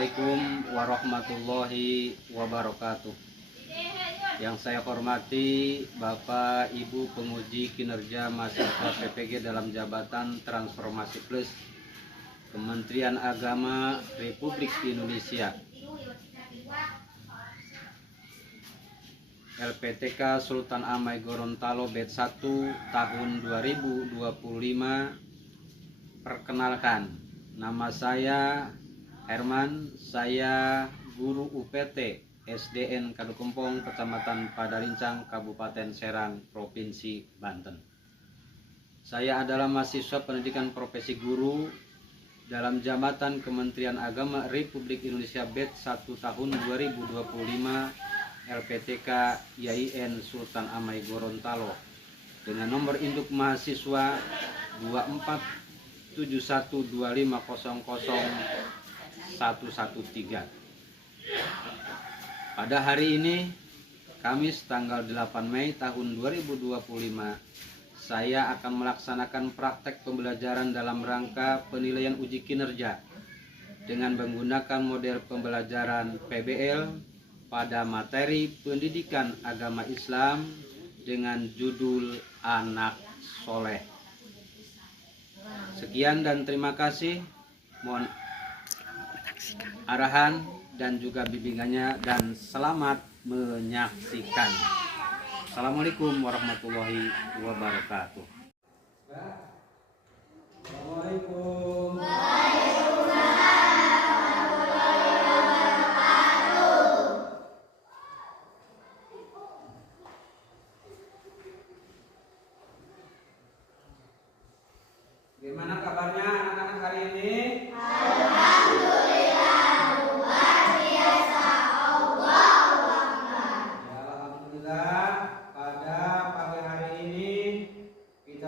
Assalamualaikum warahmatullahi wabarakatuh. Yang saya hormati Bapak Ibu penguji kinerja mahasiswa PPG dalam jabatan Transformasi Plus Kementerian Agama Republik Indonesia, LPTK Sultan Amai Gorontalo Batch 1 tahun 2025. Perkenalkan, nama saya Herman, saya guru UPT SDN Kadukempong, Kecamatan Padalincang, Kabupaten Serang, Provinsi Banten. Saya adalah mahasiswa pendidikan profesi guru dalam jabatan Kementerian Agama Republik Indonesia Batch 1 tahun 2025, LPTK IAIN Sultan Amai Gorontalo dengan nomor induk mahasiswa 247125000113. Pada hari ini, Kamis tanggal 8 Mei tahun 2025, saya akan melaksanakan praktek pembelajaran dalam rangka penilaian uji kinerja dengan menggunakan model pembelajaran PBL pada materi pendidikan agama Islam dengan judul Anak Soleh. Sekian dan terima kasih. Mohon arahan dan juga bimbingannya, dan selamat menyaksikan. Assalamualaikum warahmatullahi wabarakatuh. Assalamualaikum. Gimana kabarnya anak-anak hari ini?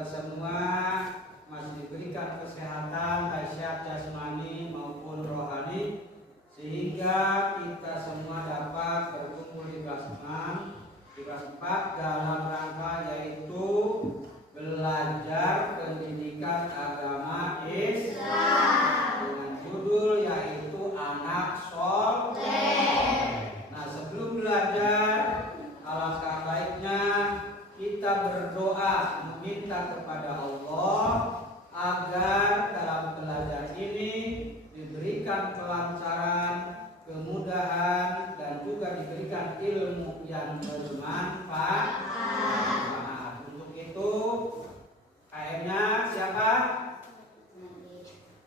Semua masih diberikan kesehatan baik jasmani maupun rohani, sehingga kita semua dapat berkumpul di kelas 4 dalam rangka yaitu belajar pendidikan agama Islam dengan judul yaitu Anak Soleh. Nah, sebelum belajar, alangkah baiknya kita berdoa meminta kepada Allah agar dalam belajar ini diberikan kelancaran, kemudahan, dan juga diberikan ilmu yang bermanfaat. Untuk itu, KM-nya siapa?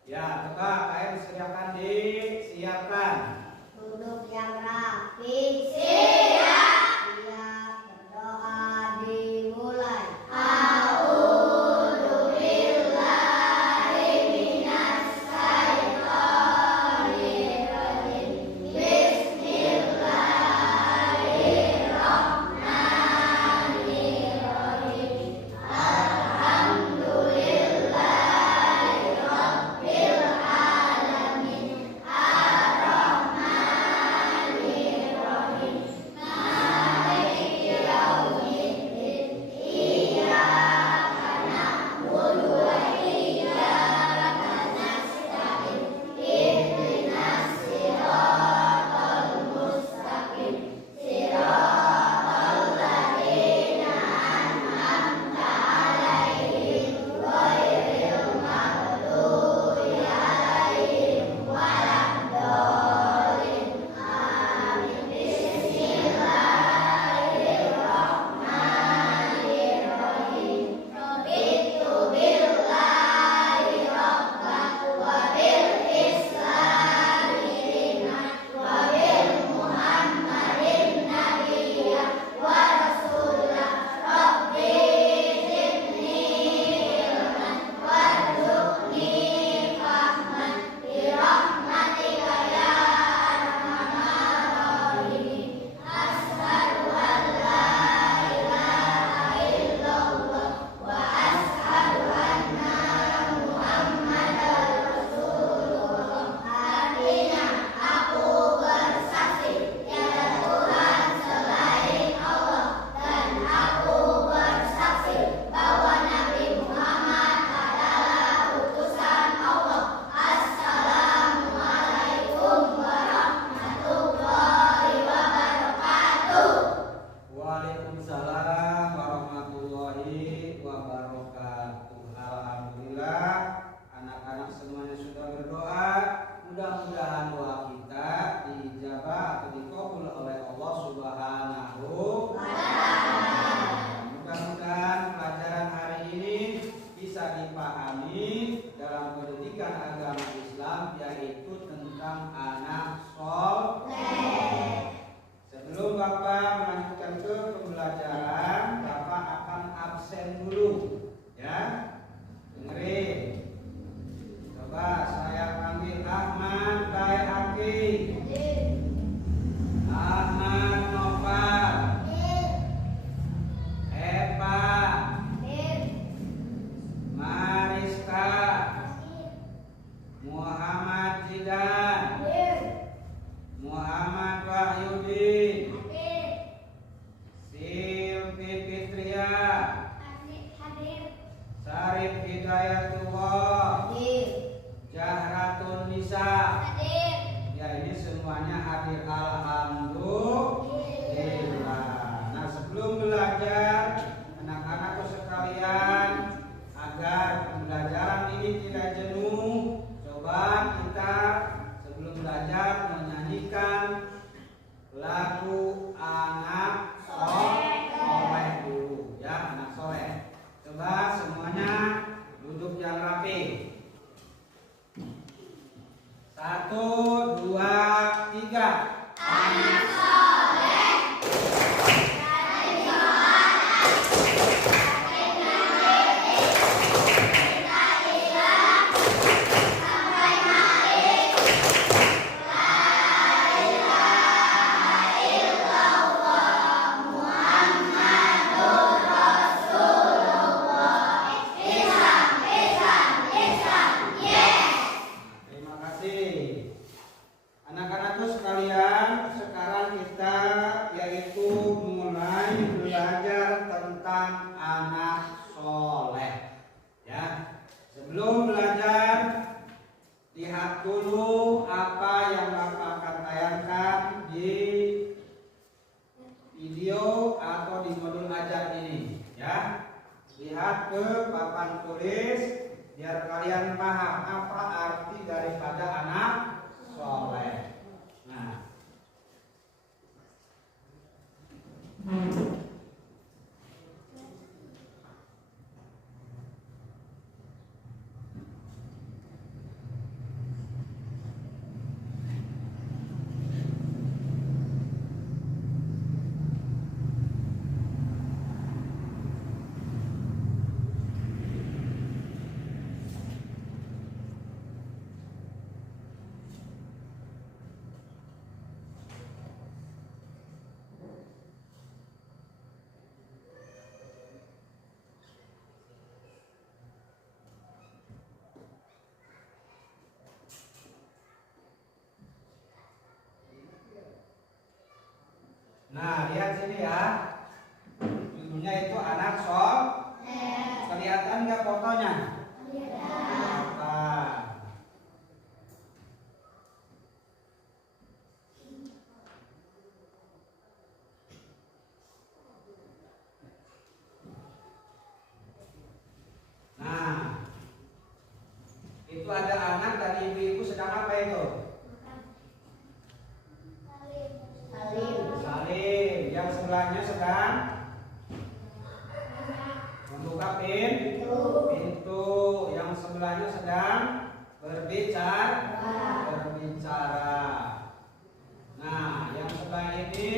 Ya, coba KM silakan disiapkan. Duduk yang rapi. lihat sini ya. Judulnya itu anak soleh. Kelihatan nggak fotonya? Kelihatan. Nah, itu ada anak dan ibu-ibu sedang apa itu? Salim. Yang sebelahnya sedang membuka pintu. Yang sebelahnya sedang berbicara. Nah, yang sebelah ini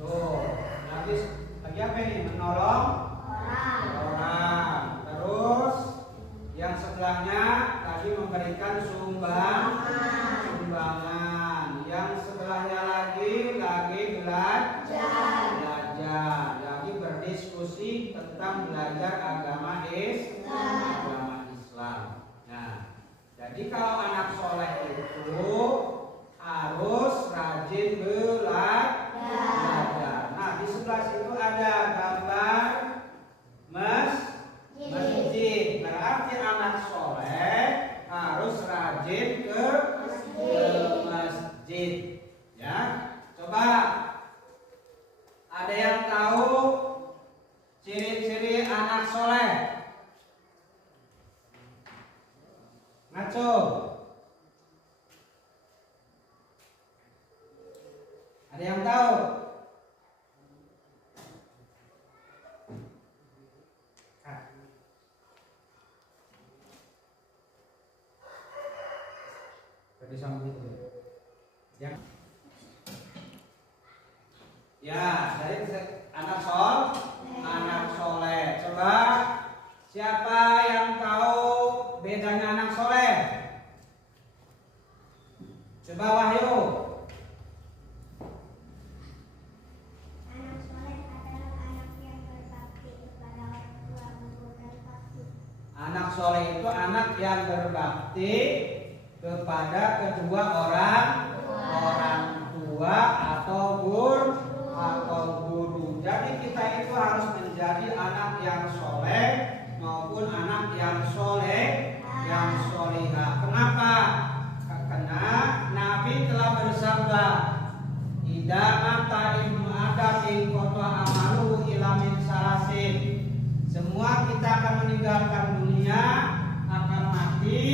tuh lagi apa ini? Menolong orang. Terus yang sebelahnya lagi memberikan sumbangan. Yang sebelahnya lagi belajar, lagi berdiskusi tentang belajar agama Islam. Nah, jadi kalau anak soleh itu harus rajin belajar. Nah, di sebelah situ ada gambar masjid. Berarti anak soleh harus rajin ke masjid. Ya, coba ada yang tahu ciri-ciri anak soleh? Ngaco. Ada yang tahu? Tadi sama itu. Ya, dari anak soleh. Coba siapa yang tahu bedanya anak soleh? Coba Wahyu. Anak soleh adalah anak yang berbakti kepada orang tua maupun berbakti. Anak soleh itu anak yang berbakti kepada kedua orang tua atau guru. Jadi kita itu harus menjadi anak yang soleh maupun anak yang solihah. Kenapa? Karena Nabi telah bersabda, "Idza mata ibnu Adam qata amaluhu ila min salasin." Semua kita akan meninggalkan dunia, akan mati,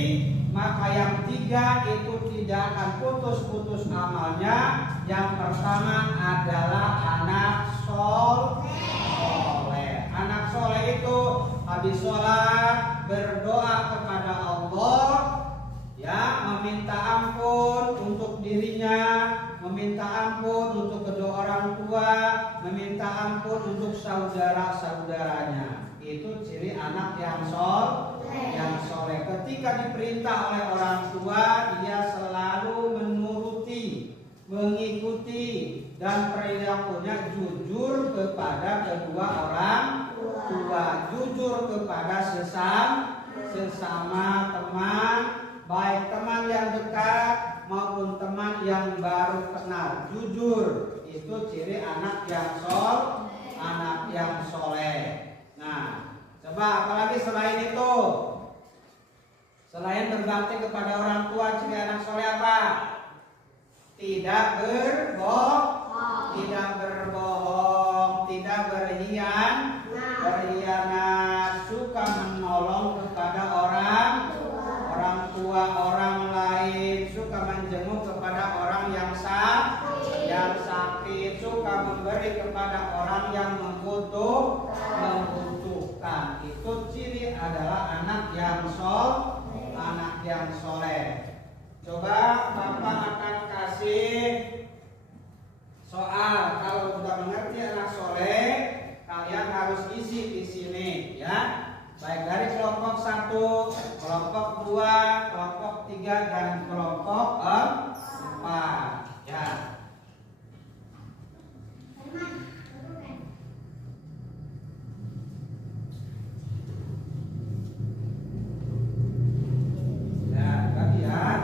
maka yang tiga itu tidak akan putus-putus amalnya. Yang pertama adalah anak soleh. Anak soleh itu habis sholat berdoa kepada Allah, ya, meminta ampun untuk dirinya, meminta ampun untuk kedua orang tua, meminta ampun untuk saudara-saudaranya. Itu ciri anak yang soleh. Ketika diperintah oleh orang tua, dia selalu menuruti, mengikuti, dan perilakunya jujur kepada kedua orang tua, jujur kepada sesama teman, baik teman yang dekat maupun teman yang baru kenal. Jujur itu ciri anak yang soleh. Nah, coba apalagi selain itu? Selain berbakti kepada orang tua, ciri anak soleh apa? Tidak berbohong, tidak berkhianat, suka menolong kepada orang tua orang lain, suka menjenguk kepada orang yang sakit, suka memberi kepada orang yang membutuhkan. Itu ciri adalah anak yang soleh. Coba Bapak akan kasih soal. Kalau sudah mengerti anak soleh, kalian harus isi di sini, ya. Baik dari kelompok 1, kelompok 2, kelompok 3, dan kelompok 4, ya. Ya, bagian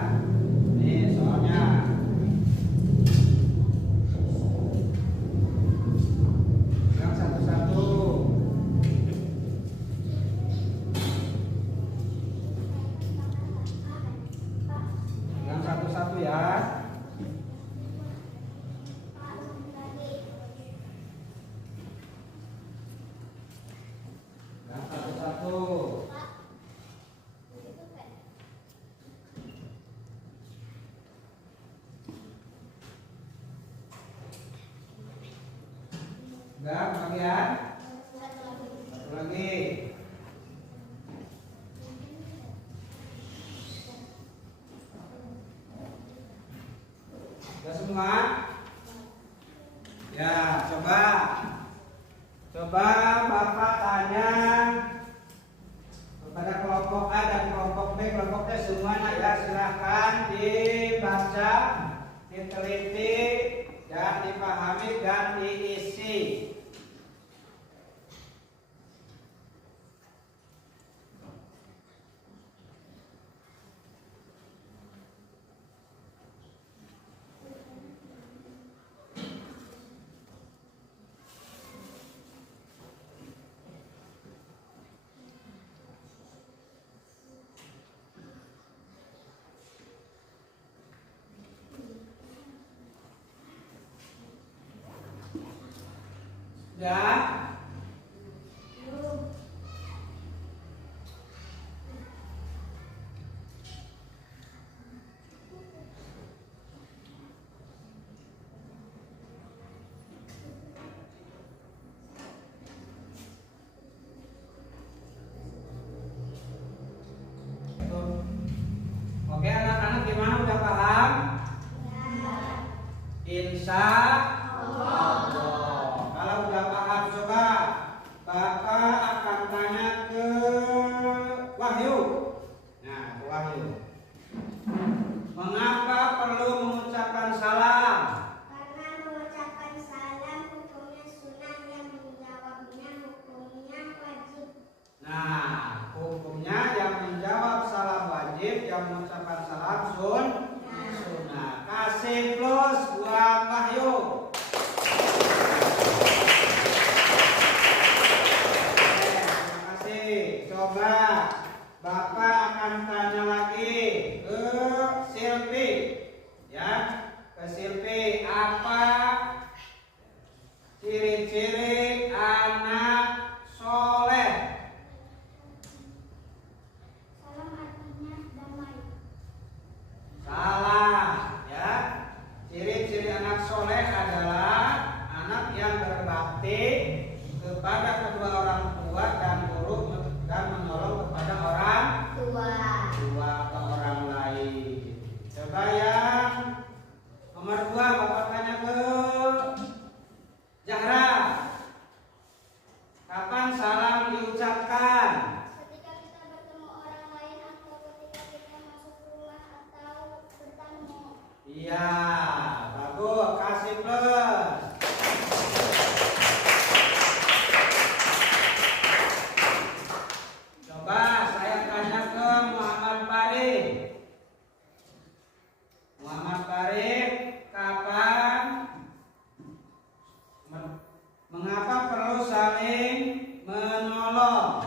Udah bagian? Satu lagi. Sudah semua? Ya, coba Bapak tanya kepada kelompok A dan kelompok B, kelompok C semuanya ya, silahkan dibaca, diteliti, dan dipahami dan diisi. Ya. Oke anak-anak gimana, udah paham? Insya Allah. Kalau udah paham coba Bapak akan tanya ke Wahyu. Nah, ke Wahyu. Mengapa perlu mengucapkan salam? Karena mengucapkan salam hukumnya sunnah, yang menjawabnya hukumnya wajib. Nah, hukumnya yang menjawab salam wajib, yang mengucapkan salam sunnah. Kasih plus buat Wahyu. Terima kasih. Coba Bapak akan tanya lagi ke Silvi, ya, ke Silvi, apa ciri-ciri anak soleh? Salam artinya damai. Salah, ya. Ciri-ciri anak soleh adalah anak yang berbakti kepada kedua orang tua dan guru dan menolong kepada orang tua atau orang lain. Coba yang nomor 2 Bapak tanya ke Zahra. Kapan salam diucapkan? Ketika kita bertemu orang lain atau ketika kita masuk rumah atau bertamu. Iya, bagus. Kasih plus. Coba saya tanya ke Muhammad Farid. Muhammad Farid, kapan mengapa perlu saling menolong?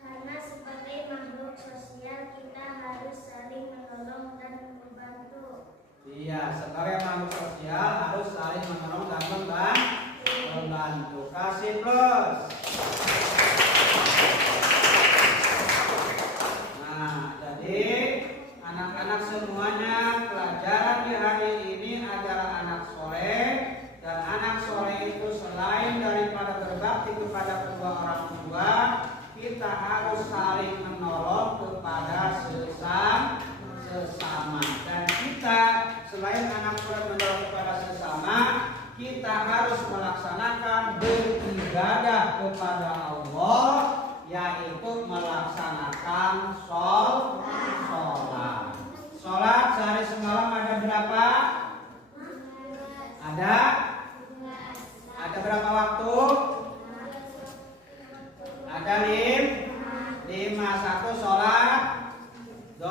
Karena sebagai makhluk sosial kita harus saling menolong dan membantu. Iya, sebagai makhluk sosial harus saling menolong dan membantu. Kasih plus. Nah, jadi anak-anak semuanya, pelajaran di hari ini adalah anak soleh. Dan anak soleh itu selain daripada berbakti kepada kedua orang tua, kita harus saling menolong kepada sesama. Dan kita selain anak soleh menolong kepada sesama, kita harus melaksanakan beribadah kepada Allah, yaitu melaksanakan sholat. Sholat sehari semalam ada berapa? Ada berapa waktu? Ada 5. 1 sholat, 2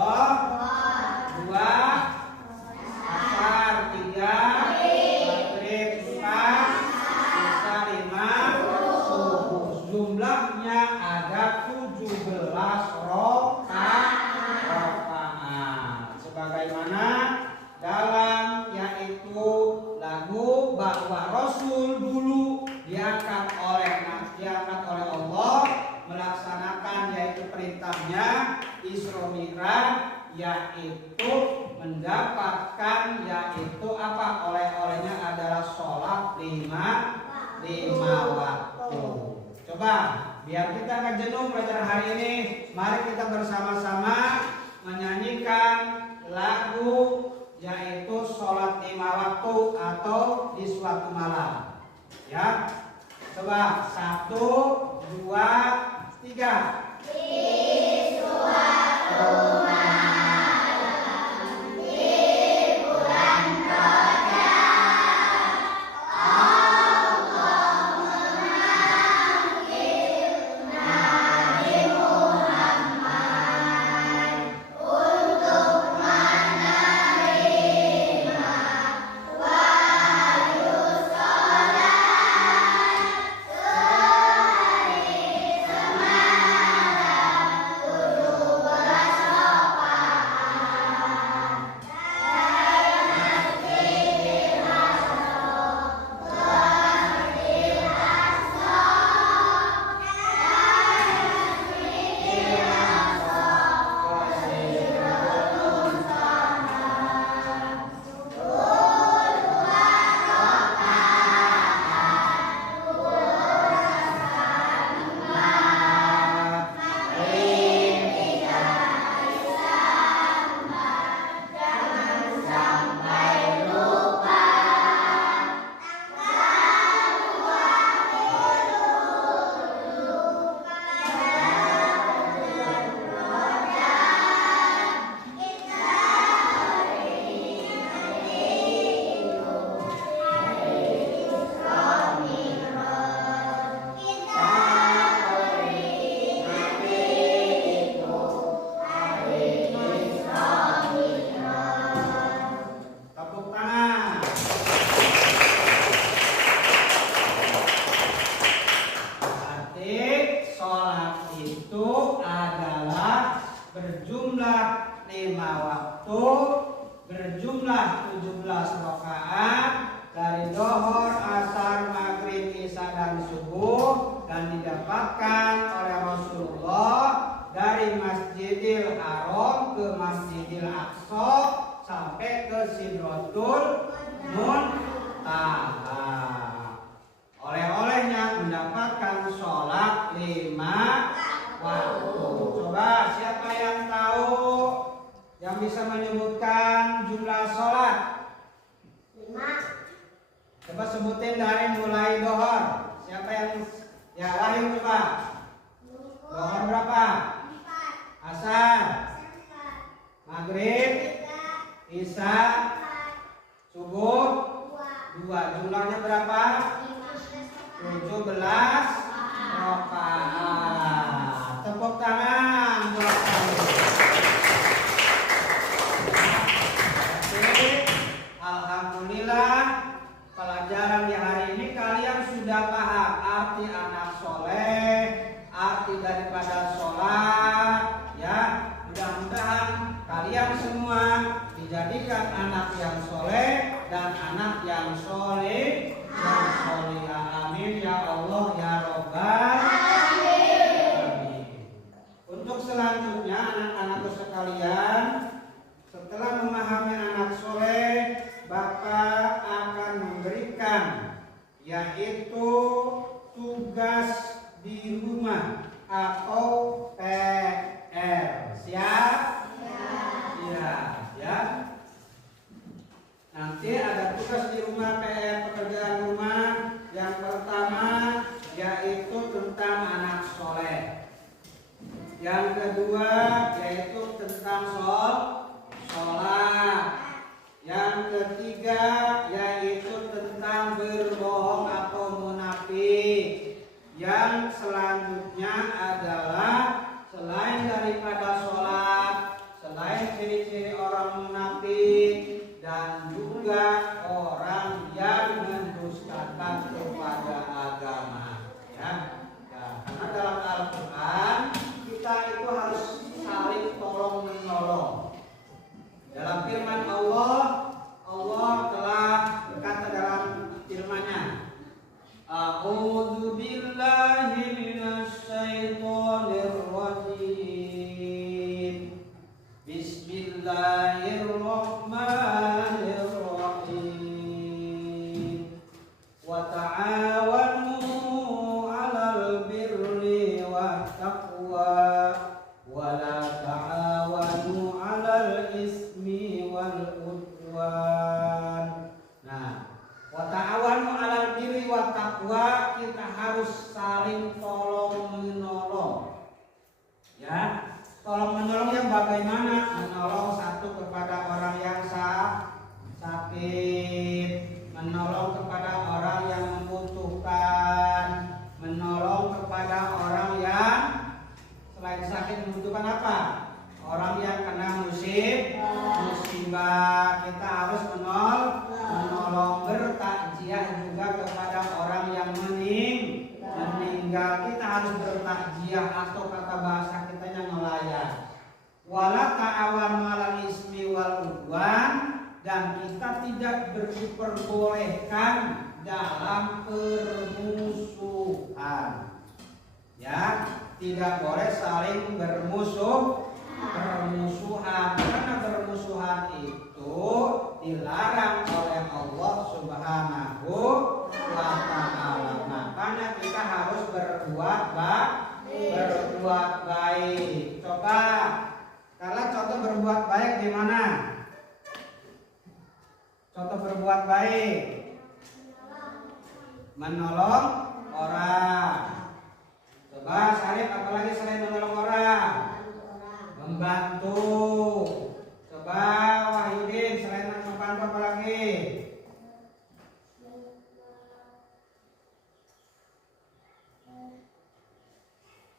asar, 3 maghrib, 4 isya, 5 subuh. Jumlahnya ada 17 rakaat. Sebagaimana dalam yaitu lagu bahwa Rasul dulu diangkat oleh Allah melaksanakan yaitu perintahnya Isra Mi'raj, yaitu mendapatkan yaitu apa, oleh-olehnya adalah sholat 5 5 waktu. Coba biar kita nggak jenuh pelajaran hari ini, mari kita bersama-sama menyanyikan lagu yaitu sholat 5 waktu atau di suatu malam. Ya, coba 1, 2, 3. Di suatu malam di bulan Rajab, Allah memanggil Nabi Muhammad untuk menerima wahyu sholat sehari semalam 17 rokaat dari Masjidil Aqsa ke Masjidil Aqsa, dari Masjidil Aqsa ke Sidratul Muntaha, 22 rokaat berdasarkan umat. Mari kita islamah, jangan sampai lupa tepuk tangan. Berarti sholat itu adalah berjumlah 5 waktu, berjumlah 17 rakaat dari Dhuhr, Asar, Maghrib, Isya dan Subuh, dan didapatkan oleh Rasulullah dari Masjidil Haram ke Masjidil Aqsa sampai ke Sidratul Muntaha. Oleh-olehnya mendapatkan sholat 5 waktu. Coba siapa yang tahu, yang bisa menyebutkan jumlah sholat? 5. Coba sebutin dari mulai Dhuhr. Siapa yang ya Wahyu coba? Dhuhr berapa? 4. Asar, Maghrib, Isya, Subuh 2. Jumlahnya berapa? 17 rakaat. Tepuk tangan buat kami. Oke, alhamdulillah pelajaran di hari ini kalian sudah paham arti anak soleh, arti daripada sholat. Ya, mudah-mudahan kalian semua dijadikan anak yang soleh dan anak yang soleh. Amin ya Allah ya Rabbal Alamin. Untuk selanjutnya anak-anakku sekalian, setelah memahami anak soleh, Bapak akan memberikan yaitu tugas di rumah atau PR. Siap? Ya. Nanti ada tugas di rumah, PR pekerjaan rumah. Yang pertama yaitu tentang anak soleh. Yang kedua yaitu tentang sholat. Yang ketiga yaitu tentang berbohong atau munafik. Yang selanjutnya adalah selain daripada sholat, selain ciri-ciri orang munafik, dan juga orang yang mendustakan kepada agama. Ya, karena dalam Al-Quran kita itu harus saling tolong menolong. Dalam firman Allah, Allah telah berkata dalam firman-Nya, A'udzu billahi minasy syaithanir rajim. Bismillah Ridwan. Nah, wa ta'awanu 'alal birri wa taqwa, kita harus saling tolong menolong. Ya, tolong menolong yang bagaimana? Menolong satu kepada orang yang sakit, menolong kepada orang yang membutuhkan, menolong kepada orang yang selain sakit membutuhkan apa? Orang yang kena musibah, kita harus menolong, bertakziah juga kepada orang yang meninggal. Kita harus bertakziah atau kata bahasa kitanya nelayan. Wala ta'awanu 'alal ismi wal 'udwan, dan kita tidak diperbolehkan dalam permusuhan. Ya, tidak boleh saling bermusuhan, karena bermusuhan itu dilarang oleh Allah Subhanahu wa ta'ala. Makanya kita harus berbuat baik. Coba, kalau contoh berbuat baik gimana? Contoh berbuat baik, menolong orang. Coba Sarif, apalagi selain menolong orang? Membantu. Coba Wahyudin, selain membantu apa lagi?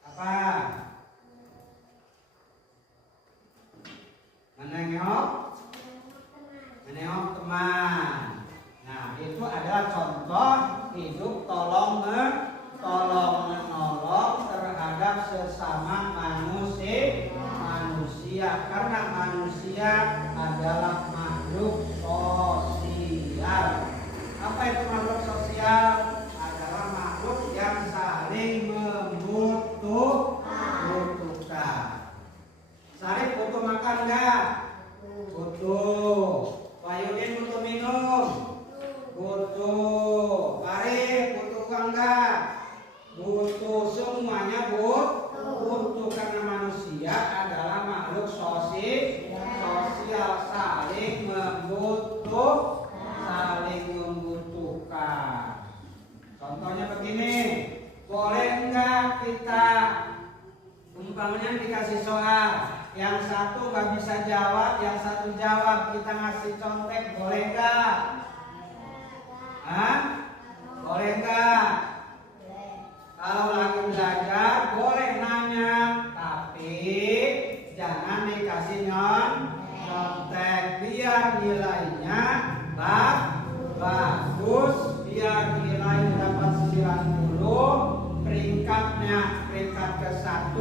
Apa? Menengok teman. Nah, itu adalah contoh hidup tolong menolong terhadap sesama manusia, karena manusia adalah makhluk sosial. Apa itu makhluk sosial? Adalah makhluk yang saling membutuhkan. Sarif butuh makan enggak? Butuh. Wayudin butuh minum? Butuh. Arif butuh uang enggak? Butuh. Semuanya butuh, karena manusia adalah makhluk sosial, saling membutuhkan. Contohnya begini, boleh enggak kita umpamanya dikasih soal, yang satu nggak bisa jawab, yang satu jawab, kita ngasih contek, boleh enggak? Hah? Boleh enggak? Kalau lagi belajar boleh nanya, tapi jangan dikasih nyontek, biar nilainya bagus, biar nilai dapat 90, peringkat ke-1,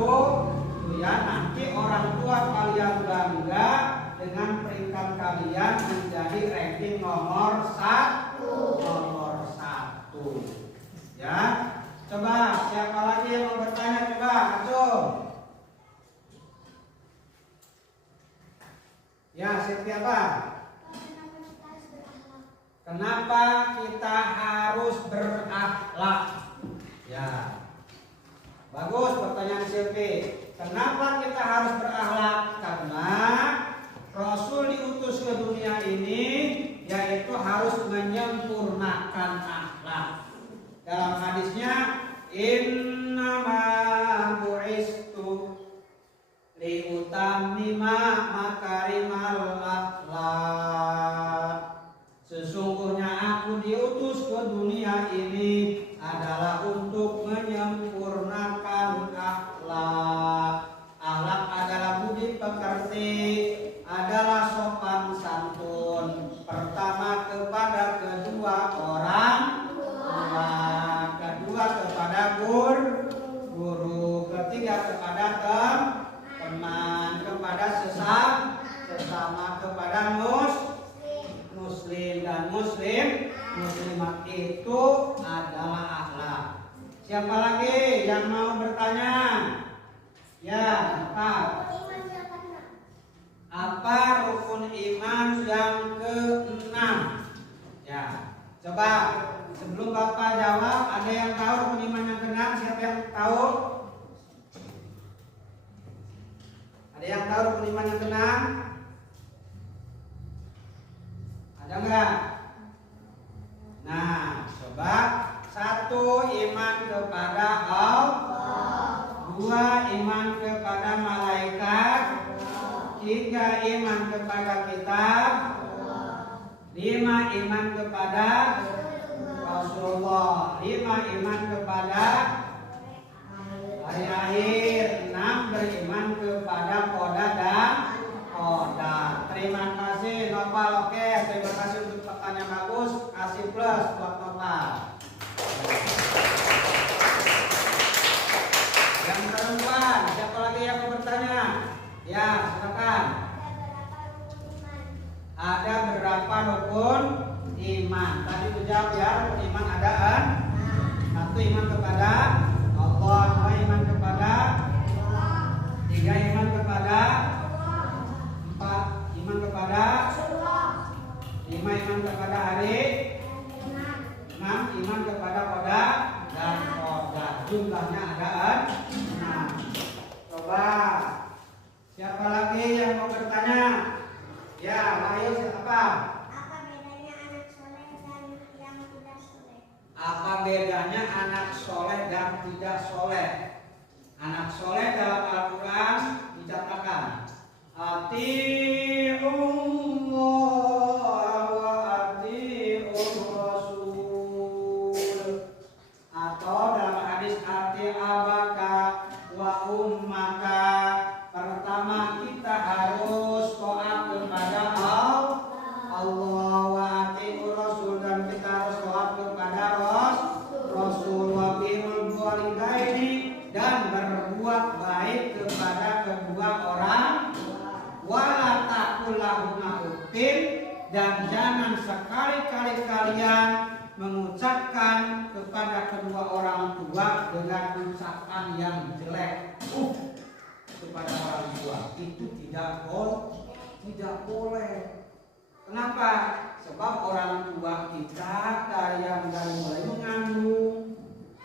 ya, nanti orang tua kalian bangga dengan peringkat kalian menjadi ranking nomor 1. Ya. Coba siapa lagi yang mau bertanya, coba acung. Ya, siapa? Kenapa kita harus berakhlak? Ya. Bagus pertanyaan Silvi. Kenapa kita harus berakhlak? Karena Rasul diutus ke dunia ini yaitu harus menyempurnakan akhlak. Dalam hadisnya, innama bu'istu liutammima makarimal akhlak. Sesungguhnya aku diutus ke dunia ini adalah untuk menyempurnakan akhlak. Akhlak adalah budi pekerti, adalah sopan santun. Pertama kepada kedua orang tua, kedua kepada guru, ketiga kepada teman, kepada sesama, kepada muslim dan muslimat, itu adalah akhlak. Siapa lagi yang mau bertanya? Ya, apa rukun iman yang ke-6? Ya, coba sebelum Bapak jawab, ada yang tahu rukun iman yang ke-6? Siapa yang tahu? Ada yang tahu rukun iman yang ke-6? Ada enggak? Nah, coba. 1, iman kepada Allah. 2, iman kepada malaikat. 3, iman kepada kitab. 5, iman kepada Rasulullah. 5, iman kepada hari akhir. 6, beriman kepada qada dan qadar. Terima kasih Nopal. Oke, terima kasih untuk pertanyaan yang bagus. Kasih plus buat Nopal. Yang perempuan, siapa lagi yang mau bertanya? Ya, silakan. Ada berapa rukun iman? Tadi dijawab ya, rukun iman ada 1, iman kepada Allah. 2, iman kepada 3, iman kepada 4, iman kepada 5, iman kepada hari 6, iman kepada qada dan qadar. Jumlahnya ada 6. Coba siapa lagi yang mau bertanya? Ya, ayo siapa? Apa bedanya anak soleh dan yang tidak soleh? Apa bedanya anak soleh dan tidak soleh? Anak soleh dalam Al-Quran dicatatkan Ati'ullah wa ati'ur Rasul, atau dalam hadis ati'abaka wa ummaka. Pertama kita harus taat kepada Allah wa ati'ur Rasul, dan kita harus taat kepada Rasul wa birrul walidaini, dan berbuat baik kepada kedua orang, wala taqul lahuma uffin, dan jangan sekali-kali kalian mengucapkan kepada kedua orang tua dengan ucapan yang jelek kepada orang tua. Itu tidak boleh. Kenapa? Sebab orang tua kita dari mulai mengandung,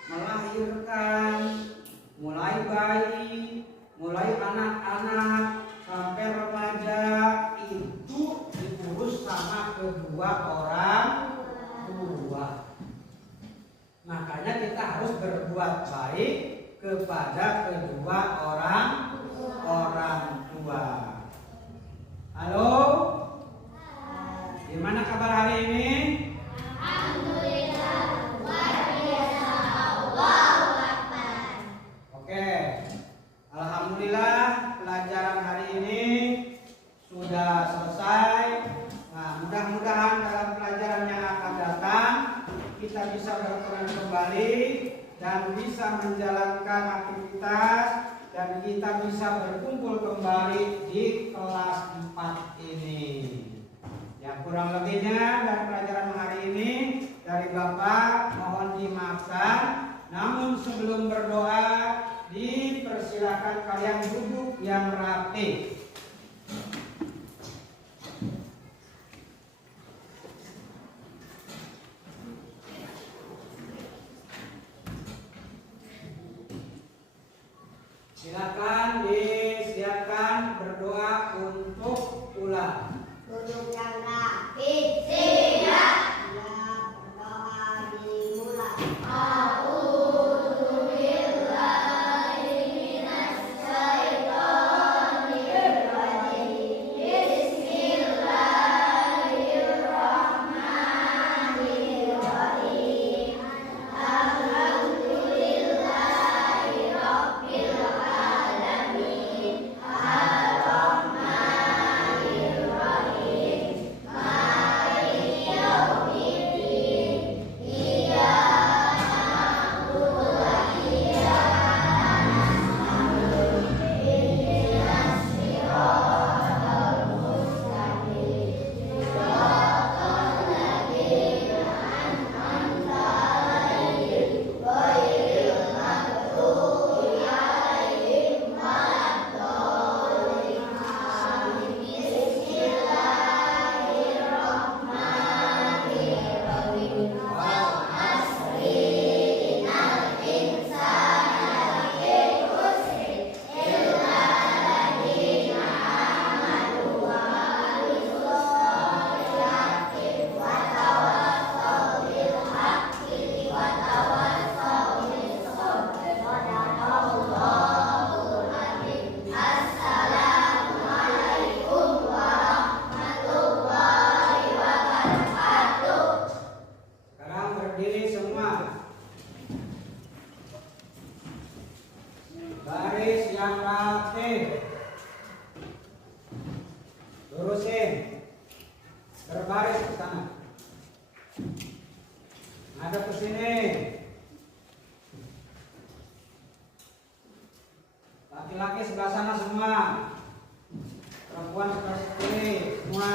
melahirkan, mulai bayi, mulai anak-anak sampai remaja, itu diurus sama kedua orang tua. Makanya kita harus berbuat baik kepada kedua orang tua. Halo? Gimana kabar hari ini? Alhamdulillah, luar biasa. Allahu Akbar. Oke. Alhamdulillah, pelajaran hari ini sudah selesai. Nah, mudah-mudahan dalam pelajaran yang akan datang kita bisa bertemu kembali dan bisa menjalankan aktivitas, dan kita bisa berkumpul kembali di kelas 4 ini. Yang kurang lebihnya dari pelajaran hari ini dari Bapak mohon dimaafkan. Namun sebelum berdoa, dipersilakan kalian duduk yang rapi. Silakan disiapkan berdoa untuk ulang. Duduk yang rapi. Siap. Ya, berdoa dimulai. A'udzu billahi minasy syaithanir Ngadep ke sini. Laki-laki sebelah sana semua. Perempuan sebelah sini semua.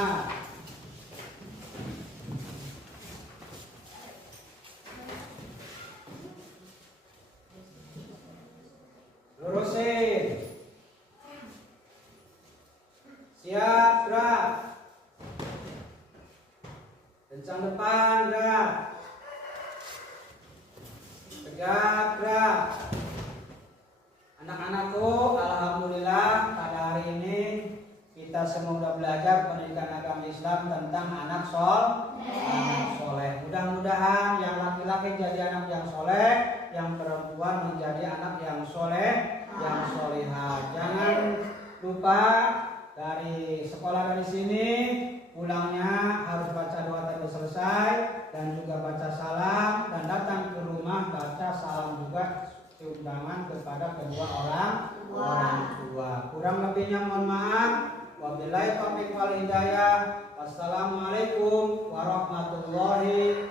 Lurusin. Siap, gerak. Kencang depan, gerak. Tegak, gerak. Anak-anakku, alhamdulillah pada hari ini kita semua sudah belajar pendidikan agama Islam tentang anak soleh. Mudah-mudahan yang laki-laki jadi anak yang soleh, yang perempuan menjadi anak yang soleh, yang solehah. Jangan lupa dari sekolah dari sini pulangnya harus baca doa tadi selesai dan juga baca salam, dan datang ke rumah baca salam juga undangan kepada kedua orang tua. Kurang lebihnya mohon maaf. Wabillahi taufiq wal hidayah. Wassalamualaikum warahmatullahi